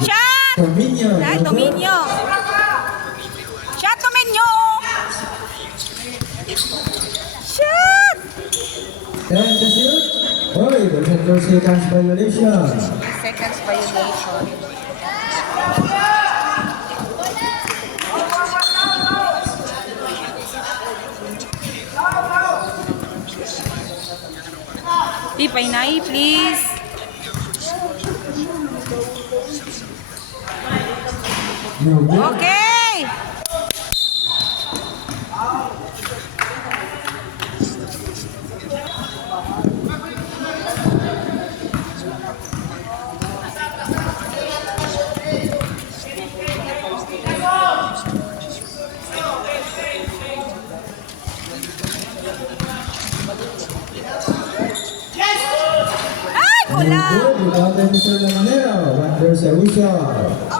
Shot! Dominio. Ay, Dominio. Shot, Dominio. Shot! 10 to shoot. Oy, there's a 2 seconds violation. Seconds violation. Ipay na please. No good. Okay. Ay, No kulang. good. Without the Mr. Lamanero. But there's a whistle.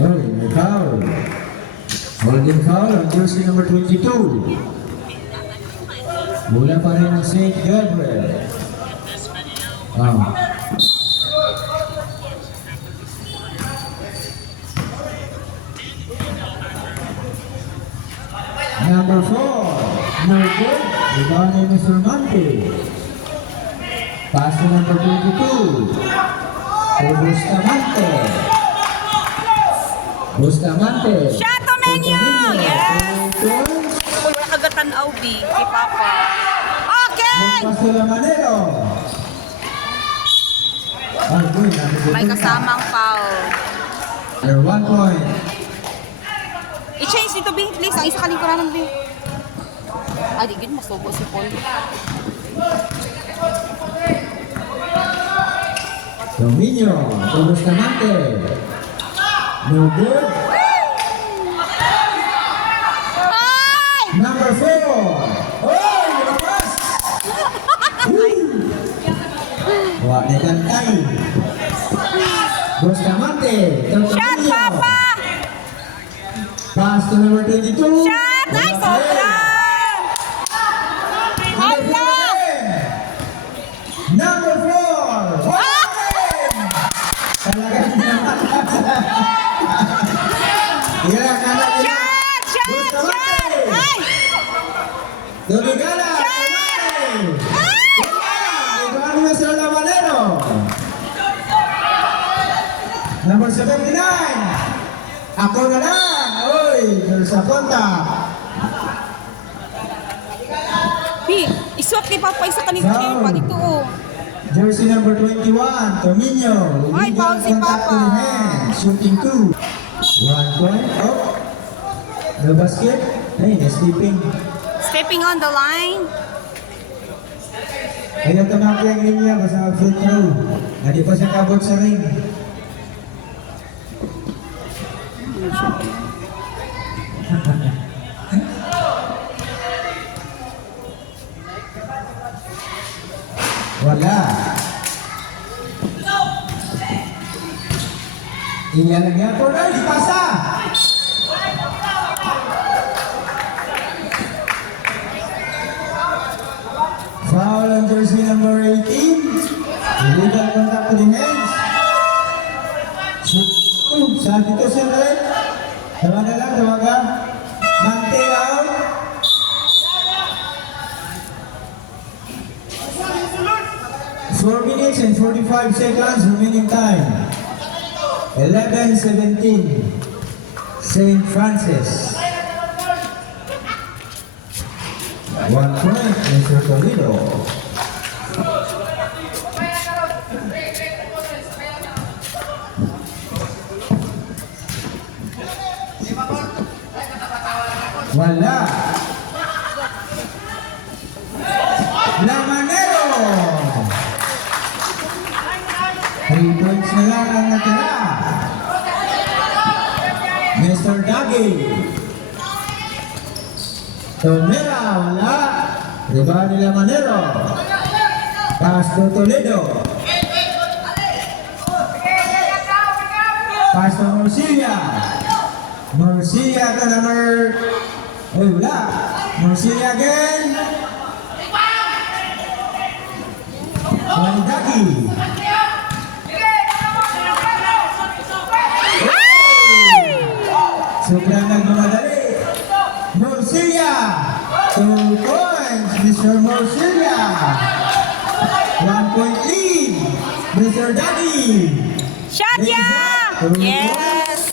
Oh, may foul. Holding foul on jersey number 22. Bola pa rin ng St. Gabriel. Number 4. No good. Rebound ni Mr. Monte. Pass to number 22. To Bustamante. Bustamante. Shot, Dominio. Yes. Points. Wala kagatan Aubi. Si Papa. Okay. Paso Lamanero. Ay, boy, May kasamang foul. There 1 point. I-change dito, B. Please. Ang isa kalingkuranan, B. Ay, di gid masubo si Paul. Dominio. To Bustamante. No good. Ay! Number 4. Oh, lapas. Wah, ni kantay. Bustamante. To Shot, Dominio. Papa! Pass to number 22. Shot! Ay, sobra! Hala! Number 4. Talagang Iya, kanan niya. Shot! Shot! Shot! Ay! Dumigala. Ay! Igual na Sir Lamanero. Number 79. Ako na lang. Uy, there's a contact. B, isuot ni Papa isa kanina kayo pa dito, oh. Jersey number 21, Dominio. Ay, Illegal foul si contact Papa. to the hand. Shooting 2. 1 point. Oh. The basket. Ay, na-sleeping. Stepping on the line. Ay, natamaki ang linya. Basta mag-free throw. Hindi pa siya kabot sa ring. Wala. Inyan po na, di pasa. Foul on jersey number 18. Illegal contact to the hands. Sa dito siya rin. Tawaga lang, tawaga. Mante out. Four minutes and 45 seconds remaining time. 11-17. St. Francis. 1 point, Mr. Toledo. Wala. Lamanero. 3 points na lang ang natira. Mr. Dagi. Tomera, wala. Rebound nila Manero. Pass to Toledo. Pass to Morcilla. Morcilla to number... Oh, wala. Morcilla again. Walidaki. Sobrang nagmamadali. Morcilla. 2 points, Mr. Morcilla. 1 point lead, Mr. Daddy. Shot ya! Yes!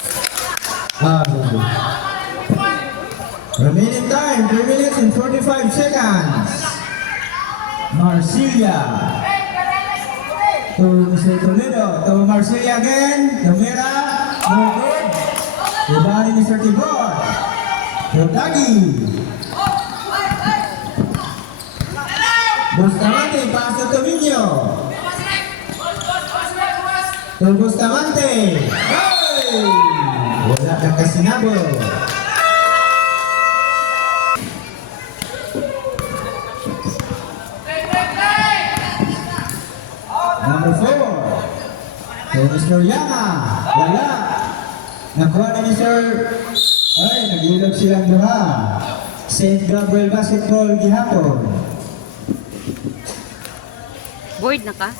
Remaining time, 3 minutes and 45 seconds. Marcilla. To Mr. Toledo. To Marcilla again. Tomera. No good. Rebound ni Mr. Tibor. To Dagi. Bustamante. Pass to Tominio. To Bustamante. Hey! Wala kang kasinabo. Number 4. To Mr. Yama. Wala. Nakuha ni Mr. Ay, nag-ilog silang duha. St. Gabriel Basketball gihapon. Bored na ka?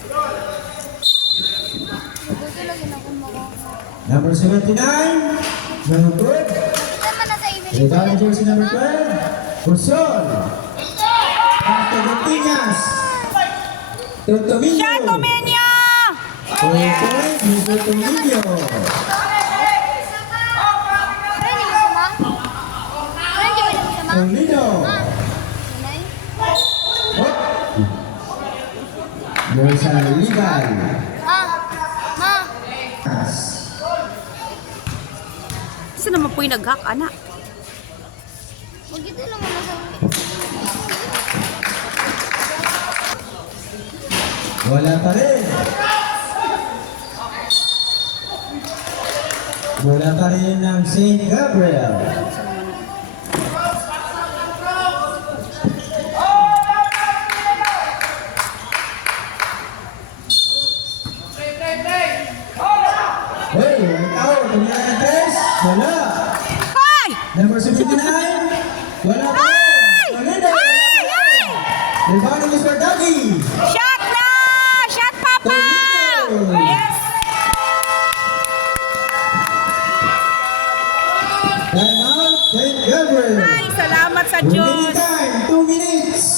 Number 79. No good. Rebound jersey number 12. Pusol. Pass to Gontinas. To Tominio. Shot, Tominio! 2 points, Mr. Tominio. Tominio. Oh. There's a legal. Saan naman po yung nag-hack, anak? Magkita naman na sa... Wala pa rin. Wala pa rin ng St. Gabriel. Hey, ikaw, tumira ng 3. Wala. Hoy! Number 79. Wala pa rin. Toledo. Rebound ni Mr. Dagi. Shot na! Shot, Papa! Yes! Time out, St. Gabriel. Ay, salamat sa Remaining Diyos! time, 2 minutes.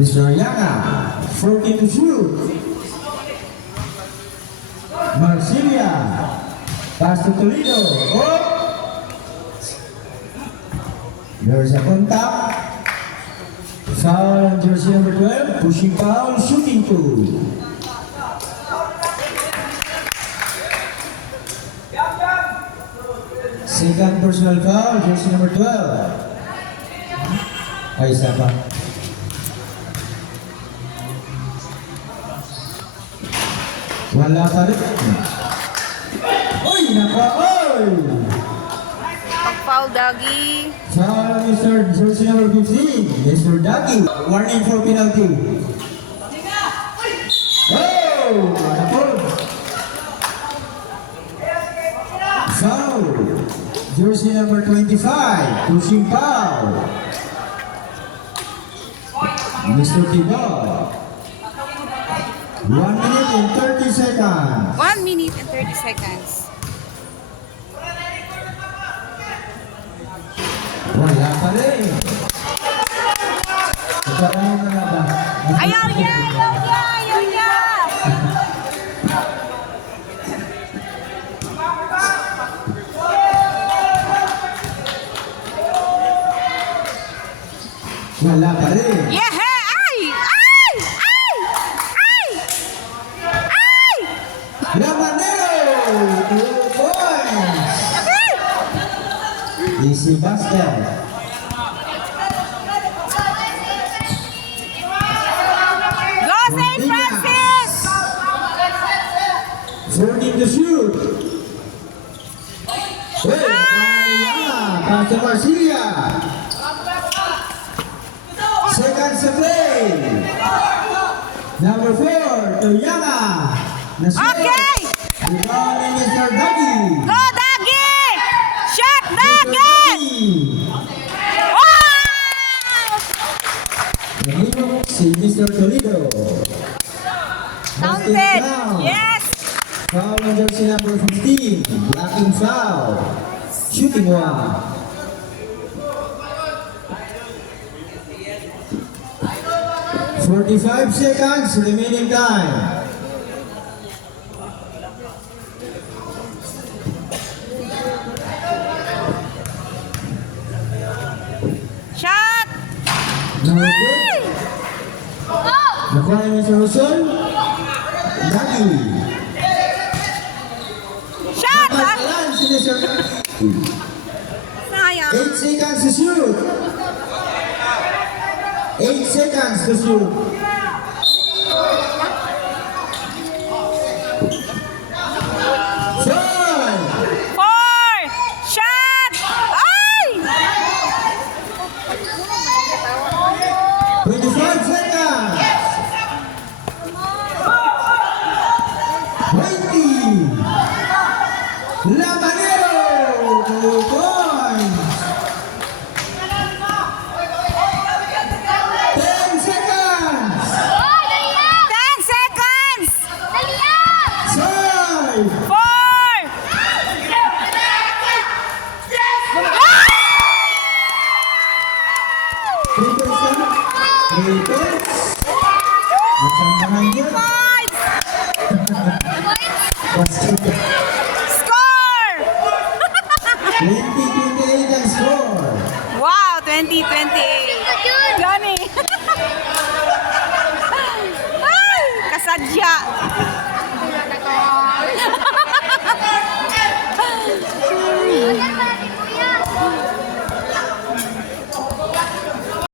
Mr. Yanga, 14 to shoot. Marcilla, pass to Toledo. Oh! There's a contact. Foul on jersey number 12, pushing foul, shooting 2. Second personal foul, jersey number 12. Ay, isa pa. Wala pa rin. Uy, naka, oy! Pag-foul, Dagi. Foul on Mr. jersey number 15, Mr. Dagi. Warning for penalty. Oh! Napol. Foul. Jersey number 25, pushing foul. Mr. Tibor. 1 minute and 30 seconds. 1 minute and 30 seconds. Wala pa rin. Pagkakaroon na nga ba? Ayaw niya! Ayaw niya! Ayaw niya! Wala pa rin. Yeah! Ay! Ay! Ay! Ay! Ay! Lamanero! 2 points! Easy basket. Go, St. Francis! to shoot. Hey, pass to Marcia. Second sa play. Number 4 to Yana. Okay! Rebounding Mr. Dagi. Go, Dagi! Shot, Dagi! Wow! Nahimok si Mr. Toledo. Basket Counted! down. Yes! Foul on jersey number 15. Blocking foul. Shooting one. "45 seconds remaining time." Shot! No good. Nakuha ni Mr. Roson. Dagi. Shot! Pagkalan si Mr. Dagi. Sayang. 8 seconds to shoot. 8 seconds to shoot. Five. 4! Shot! Ay! 25 seconds. 20. Lamanero. 2 points. 10 seconds. 10 seconds! 5. 4! At sambahan yun. Score! 20-28 ang score. Wow, 2028. Johnny. Ay, kasadya.